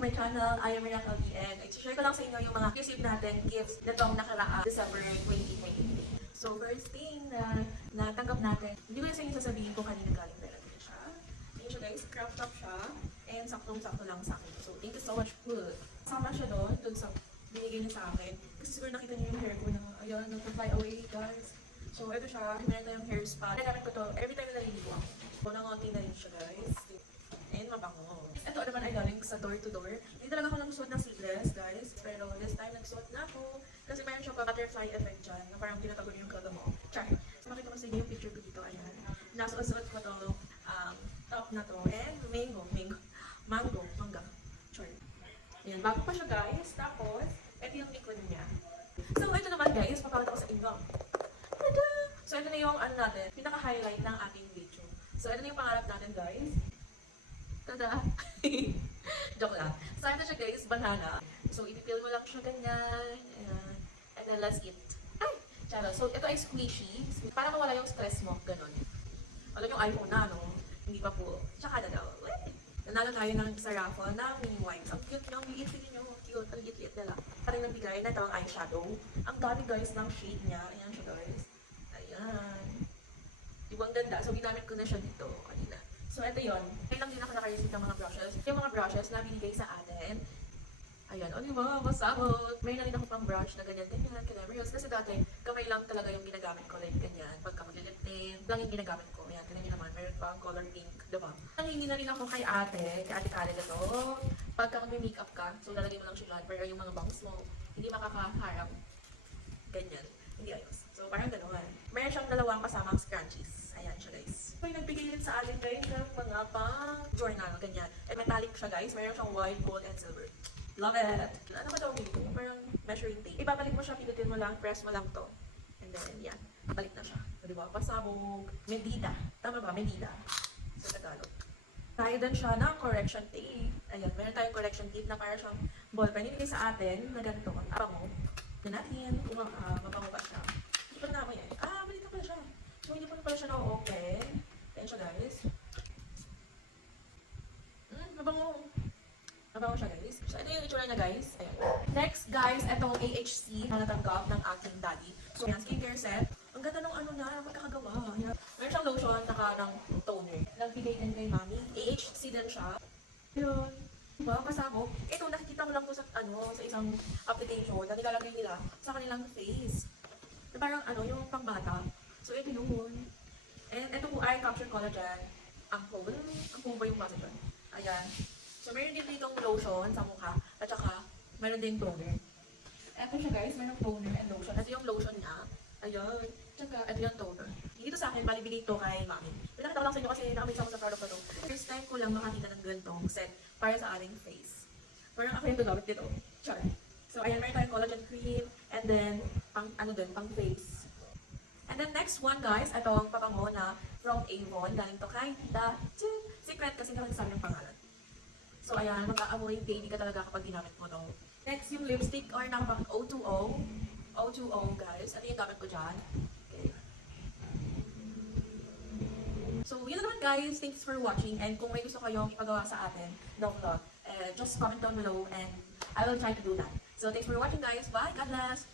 my channel. I am D and i-share ko lang sa inyo yung mga receive natin gifts nitong nakaraang December 2020. So first thing na natanggap natin, hindi ko na sa inyo sasabihin kung kanina galing ito siya. Yun siya guys, craft top siya and saktong-sakto lang sa akin. So thank you so much po. Sama siya doon, doon sa binigay niya sa akin. Kasi siguro nakita niyo yung hair ko na, ayun, nag-fly away guys. So ito siya, meron tayong hair spa. Nagamit ko to every time na naliligo ako. So nangonti na rin siya guys. And mabango. Ito naman ay galing sa door to door. Hindi talaga ako nagsuot ng sleeveless, guys. Pero this time nagsuot na ako. Kasi mayroon siyang butterfly effect dyan. Na parang tinatago yung kaga mo. Char. So makita mo sa inyo yung picture ko dito. Ayan. Nasuot-suot ko to um, top na to. And mango. Mango. Mango. Mangga. Char. Ayan. Bago pa siya, guys. Tapos, ito yung likod niya. So, ito naman, guys. Papakita ko sa inyo. Tada! So, ito na yung ano natin, pinaka-highlight ng ating video. So, ito na yung pangarap natin, guys. Tada! Joke lang. So, ito siya, guys, banana. So, ipipil mo lang siya ganyan. Ayan. And then, let's eat. Ay! Charo. So, ito ay squishy. Para mawala yung stress mo. Ganon. Alam yung iPhone na, no? Hindi pa po. Tsaka na daw. Weh! Nanalo tayo ng sa raffle ng mini wipes. Ang cute ng liit din nyo. Cute. Ang liit-liit nila. Parang nagbigay na ito ang eyeshadow. Ang dami guys ng shade niya. Ayan siya guys. Ayan. Di ba ang ganda? So, ginamit ko na siya dito kanina. So, ito yon. Lang din ako naka-receive ng mga brushes. Yung mga brushes na binigay sa atin. Ayan. O, di ba? Masahot. May na rin ako pang brush na ganyan. Ganyan. Calabrios. Kasi dati, kamay lang talaga yung ginagamit ko. Like, ganyan. Pagka mag-lip tint, lang yung ginagamit ko. Ayan. Niyo naman. Meron pa ang color pink. Diba? Nangingi na rin ako kay ate. Kay ate Karen na to. Pagka mag-makeup ka, so lalagay mo lang siya lahat. Pero yung mga bangs mo, hindi makakaharang. Ganyan. Hindi ayos. So, parang gano'n. Meron siyang dalawang kasamang scrunchies. Ayan siya, guys. Din sa atin, guys, ng mga pang journal, ganyan. And metallic siya, guys. Meron siyang white, gold, and silver. Love it! Ano ba tawag dito? Parang measuring tape. Ibabalik mo siya, pinutin mo lang, press mo lang to. And then, yan. Balik na siya. O, diba? Pasabog. Medida. Tama ba? Medida. Sa Tagalog. Tayo din siya ng correction tape. Ayan, meron tayong correction tape na para siyang ballpen. Ibigay sa atin na ganito. Abango. Na natin. Kung uh, mabango ba siya. Hindi pa na eh. Ah, balik na pala siya. So, hindi pa pala siya na-open. Siya, guys. Hmm, mabango. Mabango siya, guys. So, ito yung itsura niya, guys. Ayan. Next, guys, itong AHC na natanggap ng aking daddy. So, yan, skincare set. Ang ganda ng ano na, magkakagawa. Meron siyang lotion, saka ng toner. Nagbigay din kay mami. AHC din siya. Yun. Diba? Pasabog. Ito, nakikita ko lang to sa, ano, sa isang application na nilalagay nila sa kanilang face. Na parang, ano, yung pangbata. So, ito yun. And ito po ay Capture Collagen. Ang phone. Ang phone ba yung basa dyan? Ayan. So, meron din ditong lotion sa mukha. At saka, meron din toner. Ito siya guys, meron toner and lotion. Ito yung lotion niya. Ayun. Tsaka, ito yung toner. Dito sa akin, bali binigay to kay mami. Pinakita ko lang sa inyo kasi nakamiss ako sa product ko to. First time ko lang makakita ng ganitong set para sa ating face. Parang ako yung gagawin dito. Char. So, ayan, meron tayong collagen cream. And then, pang, ano din, pang face. Then next one guys, ito ang papango na from Avon. Galing to kay The. Secret kasi naman sabi ng pangalan. So ayan, mag-aamoy baby ka talaga kapag ginamit mo to. Next yung lipstick or ng pang O2O. O2O guys. Ano yung gamit ko dyan? So yun na naman guys. Thanks for watching. And kung may gusto kayong ipagawa sa atin na vlog, eh, just comment down below and I will try to do that. So thanks for watching guys. Bye. God bless.